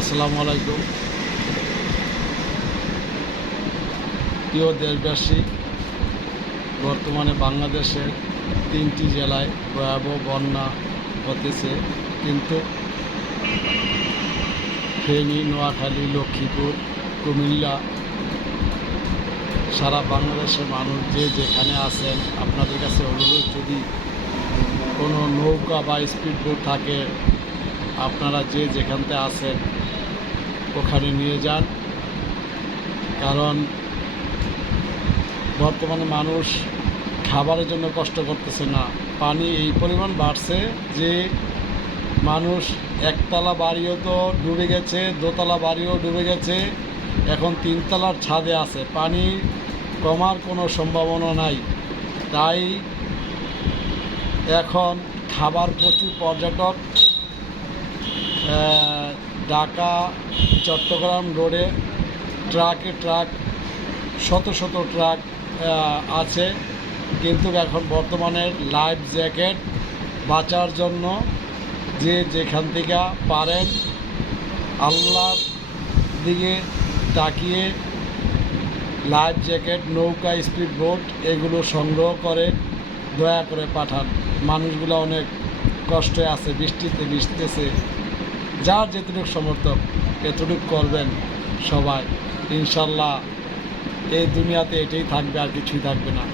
আসসালামু আলাইকুম। প্রিয় দেশবাসী, বর্তমানে বাংলাদেশের তিনটি জেলায় ভয়াবহ বন্যা হতেছে, কিন্তু ফেনী, নোয়াখালী, লক্ষ্মীপুর, কুমিল্লা, সারা বাংলাদেশের মানুষ যে যেখানে আছেন, আপনাদের কাছে অনুরোধ যদি কোনো নৌকা বা স্পিড বোট থাকে, আপনারা যে যেখানতে আছেন ওখানে নিয়ে যান। কারণ বর্তমানে মানুষ খাবারের জন্য কষ্ট করতেছে না। পানি এই পরিমাণ বাড়ছে যে মানুষ একতলা বাড়িও তো ডুবে গেছে, দোতলা বাড়িও ডুবে গেছে, এখন তিনতলার ছাদে আছে। পানি কমার কোনো সম্ভাবনা নাই। তাই এখন খাবার প্রচুর পর্যটক ঢাকা, চট্টগ্রাম রোডে ট্রাকে ট্রাক, শত শত ট্রাক আছে। কিন্তু এখন বর্তমানে লাইফ জ্যাকেট বাঁচার জন্য যে যেখান থেকে পারেন আল্লাহর দিকে তাকিয়ে লাইফ জ্যাকেট, নৌকা, স্পিড বোট এগুলো সংগ্রহ করে দয়া করে পাঠান। মানুষগুলো অনেক কষ্টে আছে, বৃষ্টিতে ভিজতেছে। যার যেটুকু সমর্থক, এতটুকু করবেন সবাই। ইনশাল্লাহ এই দুনিয়াতে এটাই থাকবে আর কিছুই থাকবে না।